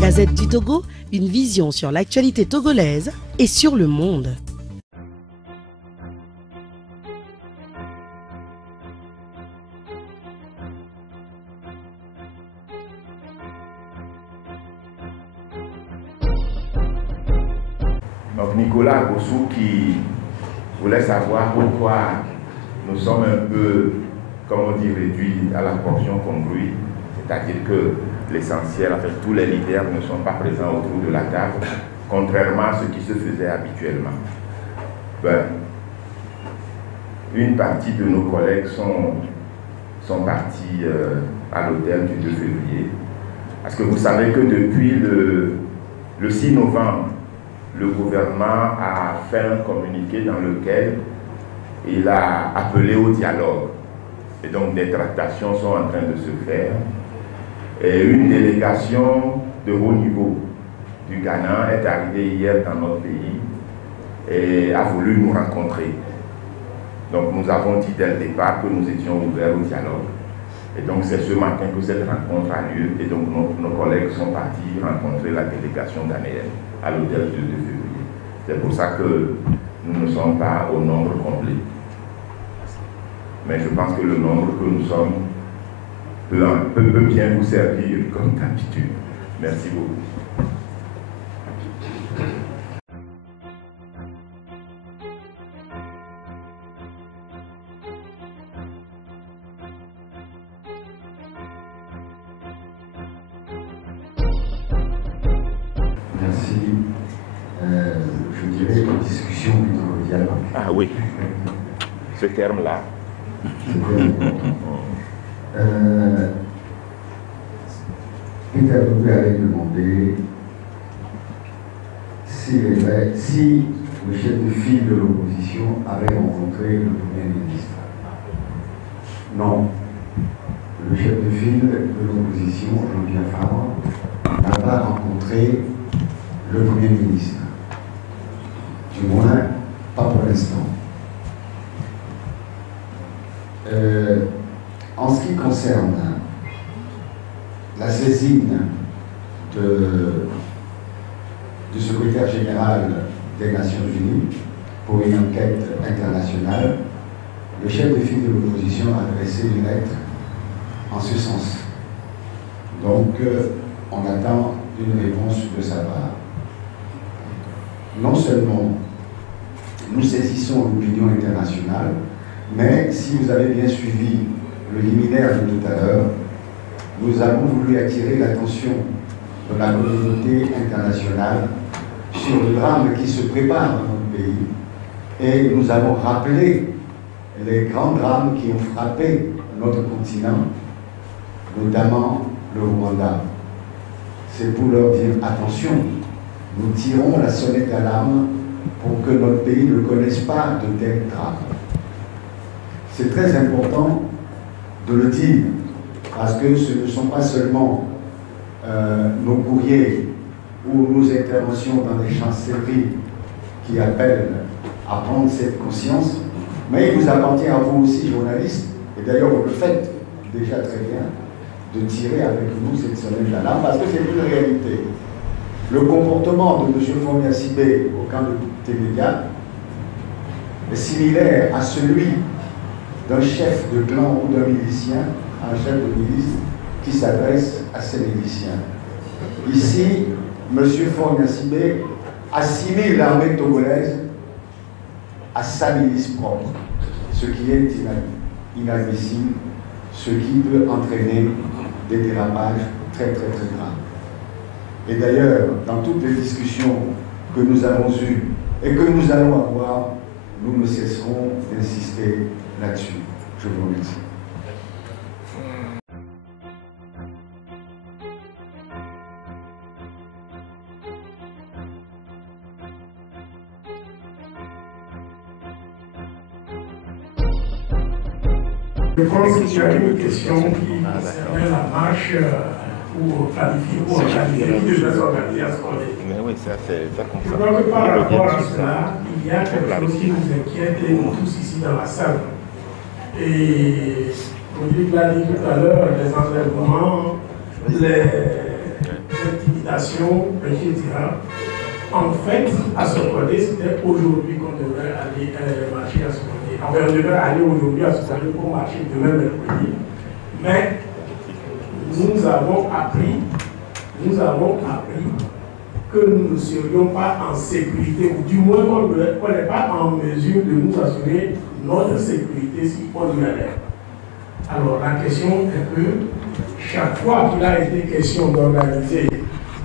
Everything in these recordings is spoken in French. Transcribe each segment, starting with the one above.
Gazette du Togo, une vision sur l'actualité togolaise et sur le monde. Donc Nicolas Gossou qui voulait savoir pourquoi nous sommes un peu, comme on dit, réduits à la portion congrue, c'est-à-dire que l'essentiel, en fait, tous les leaders ne sont pas présents autour de la table, contrairement à ce qui se faisait habituellement. Une partie de nos collègues sont partis à l'hôtel du 2 février, parce que vous savez que depuis le 6 novembre, le gouvernement a fait un communiqué dans lequel il a appelé au dialogue. Et donc des tractations sont en train de se faire. Et une délégation de haut niveau du Ghana est arrivée hier dans notre pays et a voulu nous rencontrer. Donc nous avons dit dès le départ que nous étions ouverts au dialogue. Et donc c'est ce matin que cette rencontre a lieu. Et donc nos collègues sont partis rencontrer la délégation ghanéenne à l'hôtel du 2 février. C'est pour ça que nous ne sommes pas au nombre complet. Mais je pense que le nombre que nous sommes peut bien vous servir comme d'habitude. Merci beaucoup. Merci. Je dirais une discussion plutôt dialogue. Ah oui, ce terme-là. Peter Obi avait demandé si le chef de file de l'opposition avait rencontré le Premier ministre. Non. Le chef de file de l'opposition, Jean-Pierre Favre, n'a pas rencontré le Premier ministre. Du moins, pas pour l'instant. En ce qui concerne la saisine du secrétaire général des Nations Unies pour une enquête internationale, le chef de file de l'opposition a adressé une lettre en ce sens. Donc, on attend une réponse de sa part. Non seulement nous saisissons l'opinion internationale, mais si vous avez bien suivi le liminaire de tout à l'heure, nous avons voulu attirer l'attention de la communauté internationale sur le drame qui se prépare dans notre pays et nous avons rappelé les grands drames qui ont frappé notre continent, notamment le Rwanda. C'est pour leur dire attention, nous tirons la sonnette d'alarme pour que notre pays ne connaisse pas de tels drames. C'est très important de le dire, parce que ce ne sont pas seulement nos courriers ou nos interventions dans les chancelleries qui appellent à prendre cette conscience, mais il vous appartient à vous aussi, journalistes, et d'ailleurs vous le faites déjà très bien, de tirer avec nous cette sonnette d'alarme, parce que c'est une réalité. Le comportement de M. Fomia Sibé au camp de Témédia est similaire à celui d'un chef de clan ou d'un milicien, un chef de milice qui s'adresse à ses miliciens. Ici, M. Fomia Sibé assimile l'armée togolaise à sa milice propre, ce qui est inadmissible, ce qui peut entraîner des dérapages très très très graves. Et d'ailleurs, dans toutes les discussions que nous avons eues et que nous allons avoir, nous ne cesserons d'insister là-dessus. Je vous remercie. Je pense qu'il y a une question qui concernait la marche pour planifier, pour organiser, qui devait s'organiser à ce moment-là. Mais oui, ça comme Je ça. crois que par rapport à cela, il y a quelque chose qui nous inquiète et nous tous ici dans la salle. Et Rodrigue l'a dit tout à l'heure, les enlèvements, les intimidations manifestation, je dirais, en fait, à Sokode, c'était aujourd'hui qu'on devrait aller marcher à Sokode. Enfin, on devrait aller aujourd'hui à Sokode pour marcher demain mercredi. Mais nous avons appris que nous ne serions pas en sécurité, ou du moins qu'on n'est pas en mesure de nous assurer notre sécurité si on y allait. Alors la question est que chaque fois qu'il a été question d'organiser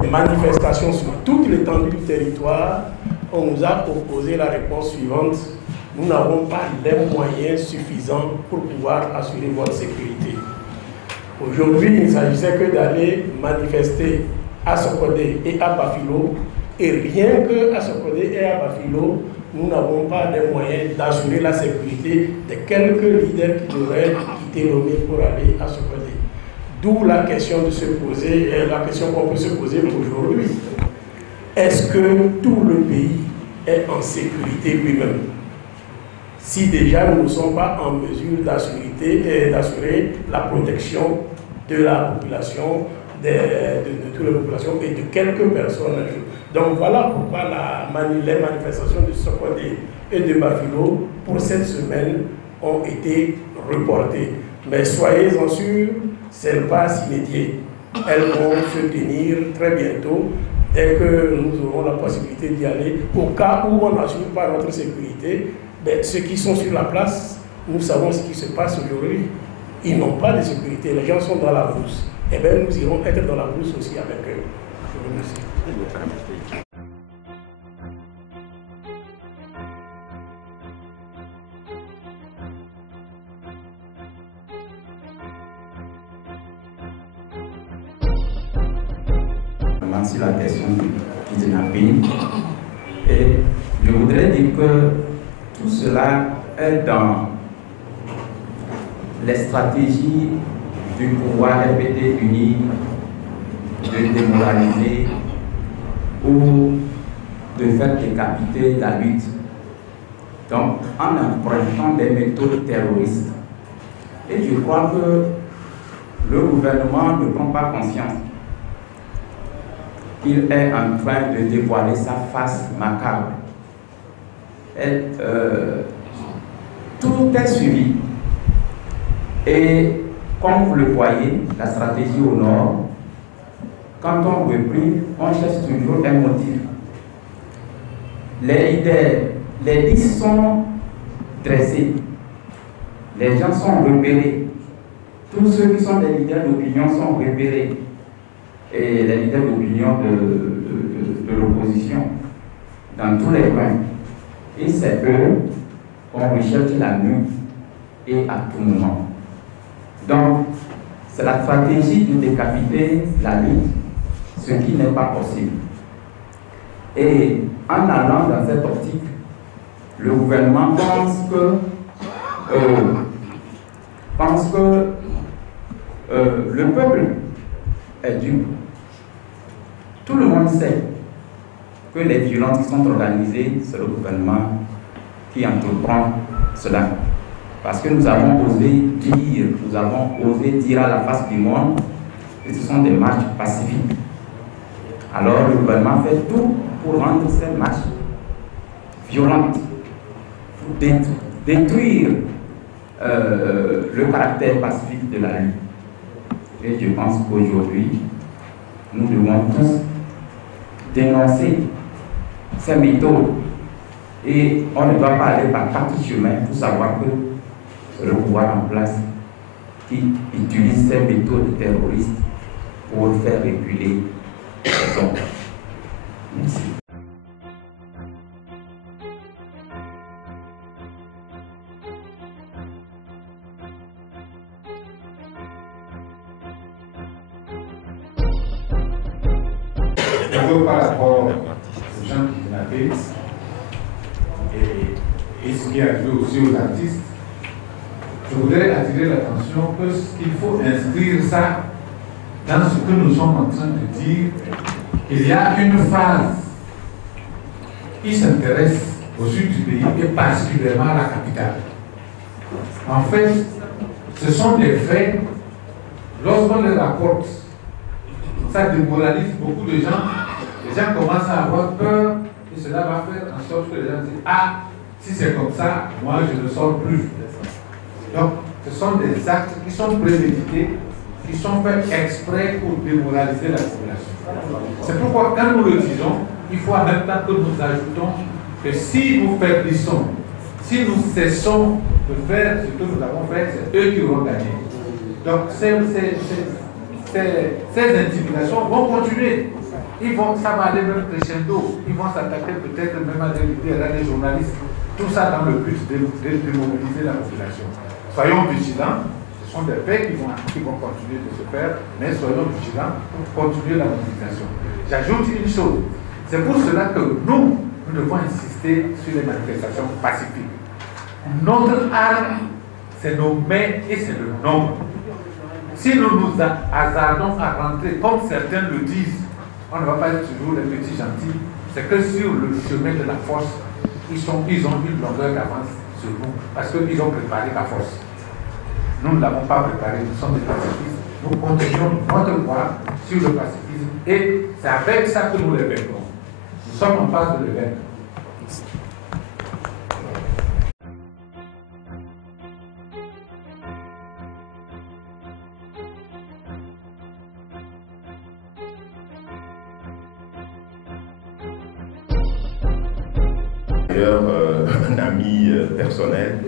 des manifestations sur toute l'étendue du territoire, on nous a proposé la réponse suivante: nous n'avons pas les moyens suffisants pour pouvoir assurer votre sécurité. Aujourd'hui, il ne s'agissait que d'aller manifester à Sokode et à Bafilo, et rien que à Sokode et à Bafilo, nous n'avons pas les moyens d'assurer la sécurité de quelques leaders qui auraient été nommés pour aller à Sokode. D'où la question de se poser, la question qu'on peut se poser aujourd'hui. Est-ce que tout le pays est en sécurité lui-même? Si déjà nous ne sommes pas en mesure d'assurer la protection de la population, de toute la population et de quelques personnes. Donc voilà pourquoi les manifestations de Sokode et de Bafilo pour cette semaine ont été reportées. Mais soyez-en sûrs, ce n'est pas immédiat. Elles vont se tenir très bientôt, dès que nous aurons la possibilité d'y aller. Au cas où on n'assure pas notre sécurité, ben, ceux qui sont sur la place, nous savons ce qui se passe aujourd'hui. Ils n'ont pas de sécurité, les gens sont dans la brousse. Eh bien, nous irons être dans la brousse aussi avec eux. Je vous remercie. Sur la question du kidnapping. Et je voudrais dire que tout cela est dans les stratégies du pouvoir RPT uni de démoraliser ou de faire décapiter la lutte. Donc, en empruntant des méthodes terroristes. Et je crois que le gouvernement ne prend pas conscience qu'il est en train de dévoiler sa face macabre. Et, tout est suivi. Et comme vous le voyez, la stratégie au nord, quand on reprime, on cherche toujours un motif. Les leaders, les listes sont dressés. Les gens sont repérés. Tous ceux qui sont des leaders d'opinion sont repérés. Et les leaders d'opinion de l'opposition dans tous les coins. Et c'est eux qu'on recherche la nuit et à tout moment. Donc, c'est la stratégie de décapiter la lutte, ce qui n'est pas possible. Et en allant dans cette optique, le gouvernement pense que le peuple est dupe. Tout le monde sait que les violences qui sont organisées, c'est le gouvernement qui entreprend cela. Parce que nous avons osé dire à la face du monde que ce sont des marches pacifiques. Alors le gouvernement fait tout pour rendre ces marches violentes, pour détruire le caractère pacifique de la lutte. Et je pense qu'aujourd'hui, nous devons tous dénoncer ces méthodes. Et on ne doit pas aller par 4 chemins pour savoir que c'est le pouvoir en place qui utilise ces méthodes terroristes pour faire reculer les hommes. Merci. Par rapport aux gens kidnappés et ce qui arrive aussi aux artistes, je voudrais attirer l'attention qu'il faut inscrire ça dans ce que nous sommes en train de dire. Il y a une phase qui s'intéresse au sud du pays et particulièrement à la capitale. En fait, ce sont des faits, lorsqu'on les rapporte ça démoralise beaucoup de gens. Les gens commencent à avoir peur et cela va faire en sorte que les gens disent ah, si c'est comme ça, moi je ne sors plus. Donc, ce sont des actes qui sont prémédités, qui sont faits exprès pour démoraliser la population. C'est pourquoi, quand nous le disons, il faut en même temps que nous ajoutons que si nous faiblissons, si nous cessons de faire ce que nous avons fait, c'est eux qui auront gagné. Donc, ces intimidations vont continuer. Ça va aller même crescendo. Ils vont s'attaquer peut-être même à des leaders, à des journalistes. Tout ça dans le but de démobiliser la population. Soyons vigilants. Ce sont des faits qui vont continuer de se faire, mais soyons vigilants pour continuer la mobilisation. J'ajoute une chose. C'est pour cela que nous devons insister sur les manifestations pacifiques. Notre arme, c'est nos mains et c'est le nombre. Si nous nous hasardons à rentrer, comme certains le disent, on ne va pas être toujours les petits gentils, c'est que sur le chemin de la force, ils ont une longueur d'avance sur nous, parce qu'ils ont préparé la force. Nous ne l'avons pas préparé, nous sommes des pacifistes. Nous continuons notre voie sur le pacifisme et c'est avec ça que nous les vaincrons. Nous sommes en phase de les vaincre. Un ami personnel,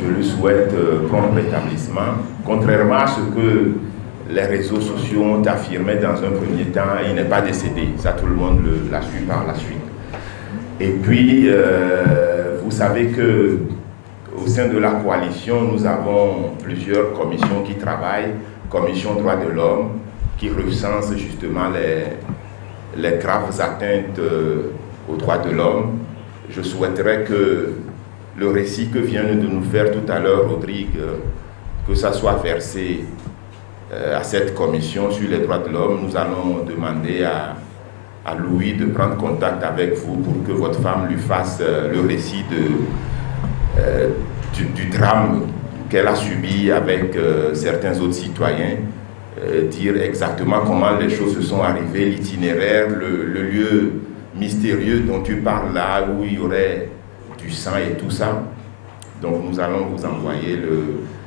je lui souhaite prompt rétablissement. Contrairement à ce que les réseaux sociaux ont affirmé dans un premier temps, il n'est pas décédé. Ça, tout le monde l'a su par la suite. Et puis, vous savez que au sein de la coalition, nous avons plusieurs commissions qui travaillent. Commission droits de l'homme, qui recense justement les graves atteintes aux droits de l'homme. Je souhaiterais que le récit que vient de nous faire tout à l'heure Rodrigue, que ça soit versé à cette commission sur les droits de l'homme. Nous allons demander à Louis de prendre contact avec vous pour que votre femme lui fasse le récit du drame qu'elle a subi avec certains autres citoyens, dire exactement comment les choses se sont arrivées, l'itinéraire, le lieu mystérieux dont tu parles là, où il y aurait du sang et tout ça. Donc nous allons vous envoyer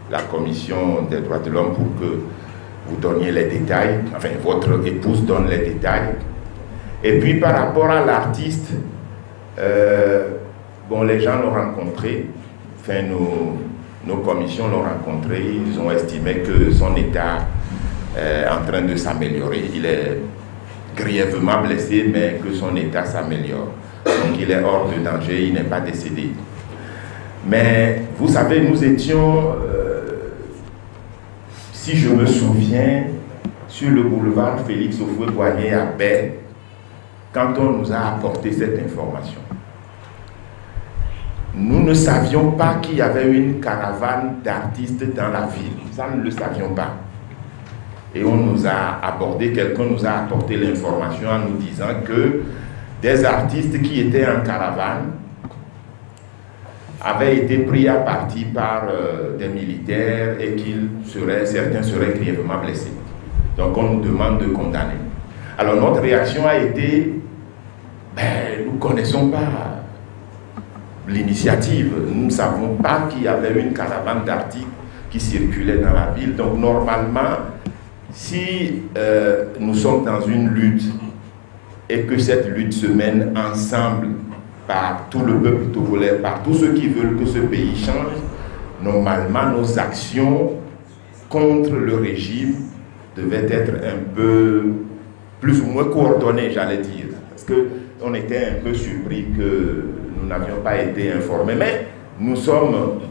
la commission des droits de l'homme pour que vous donniez les détails, enfin votre épouse donne les détails. Et puis par rapport à l'artiste, bon, les gens l'ont rencontré, enfin nos commissions l'ont rencontré, ils ont estimé que son état est en train de s'améliorer. Il est grièvement blessé, mais que son état s'améliore. Donc il est hors de danger, il n'est pas décédé. Mais vous savez, nous étions, si je me souviens, sur le boulevard Félix Houphouët-Boigny à Baie, quand on nous a apporté cette information. Nous ne savions pas qu'il y avait une caravane d'artistes dans la ville. Ça, nous ne le savions pas. Et on nous a abordé, quelqu'un nous a apporté l'information en nous disant que des artistes qui étaient en caravane avaient été pris à partie par des militaires et certains seraient grièvement blessés. Donc on nous demande de condamner. Alors notre réaction a été, nous ne connaissons pas l'initiative, nous ne savons pas qu'il y avait une caravane d'artistes qui circulait dans la ville. Donc normalement, si nous sommes dans une lutte et que cette lutte se mène ensemble par tout le peuple togolais, par tous ceux qui veulent que ce pays change, normalement nos actions contre le régime devaient être un peu plus ou moins coordonnées, j'allais dire. Parce qu'on était un peu surpris que nous n'avions pas été informés. Mais nous sommes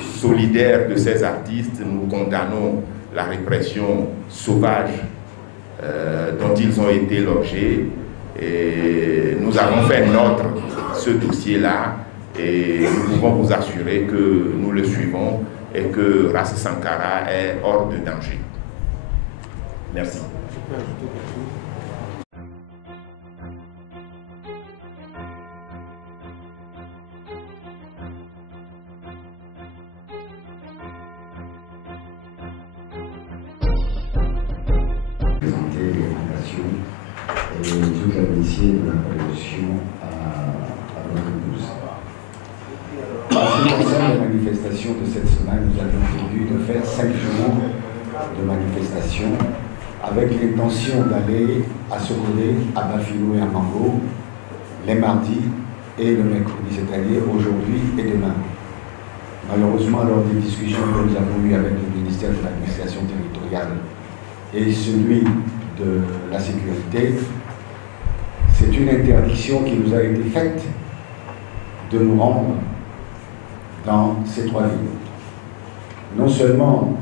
solidaires de ces artistes, nous condamnons la répression sauvage dont ils ont été l'objet. Et nous avons fait ce dossier-là et nous pouvons vous assurer que nous le suivons et que Ras Sankara est hors de danger. Merci. et toute l'amitié de la coalition à votre épouse. En ce qui concerne les manifestations de cette semaine, nous avions prévu de faire 5 jours de manifestation avec l'intention d'aller à Sokolé, à Bafilo et à Mango les mardis et le mercredi, c'est-à-dire aujourd'hui et demain. Malheureusement, lors des discussions que nous avons eues avec le ministère de l'administration territoriale et celui de la sécurité, c'est une interdiction qui nous a été faite de nous rendre dans ces 3 villes. Non seulement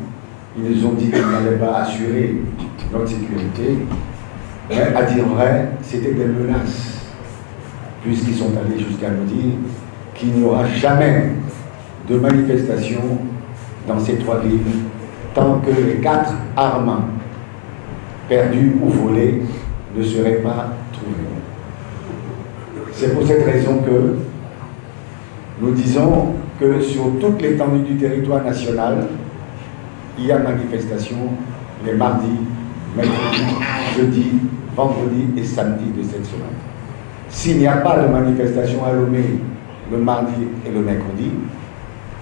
ils nous ont dit qu'ils n'allaient pas assurer notre sécurité, mais à dire vrai, c'était des menaces, puisqu'ils sont allés jusqu'à nous dire qu'il n'y aura jamais de manifestation dans ces 3 villes tant que les 4 armes perdues ou volées ne seraient pas trouvées. C'est pour cette raison que nous disons que sur toute l'étendue du territoire national, il y a manifestation les mardis, mercredis, jeudi, vendredi et samedi de cette semaine. S'il n'y a pas de manifestation à Lomé le mardi et le mercredi,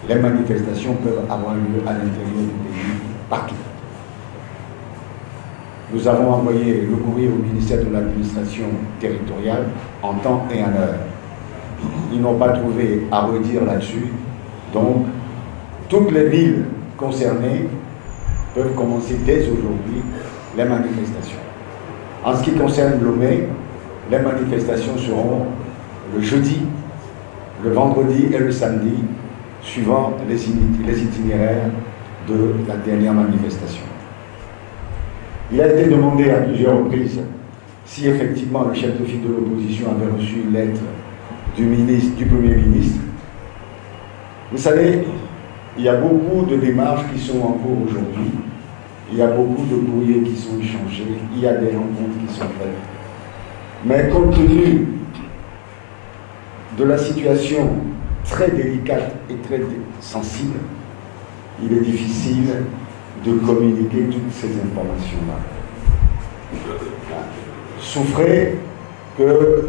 les manifestations peuvent avoir lieu à l'intérieur du pays, partout. Nous avons envoyé le courrier au ministère de l'administration territoriale en temps et en heure. Ils n'ont pas trouvé à redire là-dessus. Donc, toutes les villes concernées peuvent commencer dès aujourd'hui les manifestations. En ce qui concerne Lomé, les manifestations seront le jeudi, le vendredi et le samedi, suivant les itinéraires de la dernière manifestation. Il a été demandé à plusieurs reprises si effectivement le chef de file de l'opposition avait reçu une lettre du Premier ministre. Vous savez, il y a beaucoup de démarches qui sont en cours aujourd'hui, il y a beaucoup de courriers qui sont échangés, il y a des rencontres qui sont faites. Mais compte tenu de la situation très délicate et très sensible, il est difficile de communiquer toutes ces informations-là. Souffrez que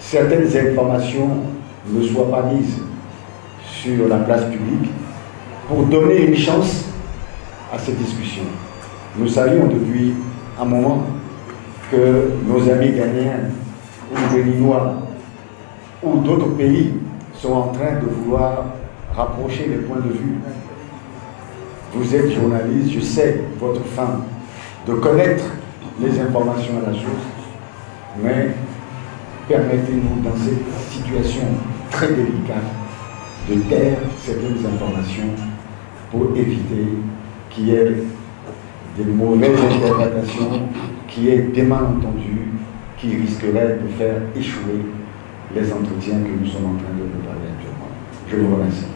certaines informations ne soient pas mises sur la place publique pour donner une chance à ces discussions. Nous savions depuis un moment que nos amis ghanéens ou béninois ou d'autres pays sont en train de vouloir rapprocher les points de vue. Vous êtes journaliste, je sais votre faim de connaître les informations à la chose, mais permettez-nous dans cette situation très délicate de taire certaines informations pour éviter qu'il y ait des mauvaises interprétations, qu'il y ait des malentendus qui risqueraient de faire échouer les entretiens que nous sommes en train de préparer actuellement. Je vous remercie.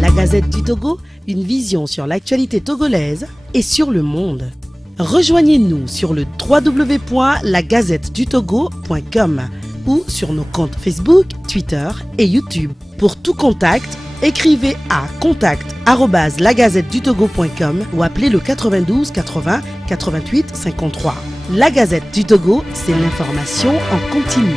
La Gazette du Togo, une vision sur l'actualité togolaise et sur le monde. Rejoignez-nous sur le www.lagazettedutogo.com ou sur nos comptes Facebook, Twitter et YouTube. Pour tout contact, écrivez à contact@lagazettedutogo.com ou appelez le 92 80 88 53. La Gazette du Togo, c'est l'information en continu.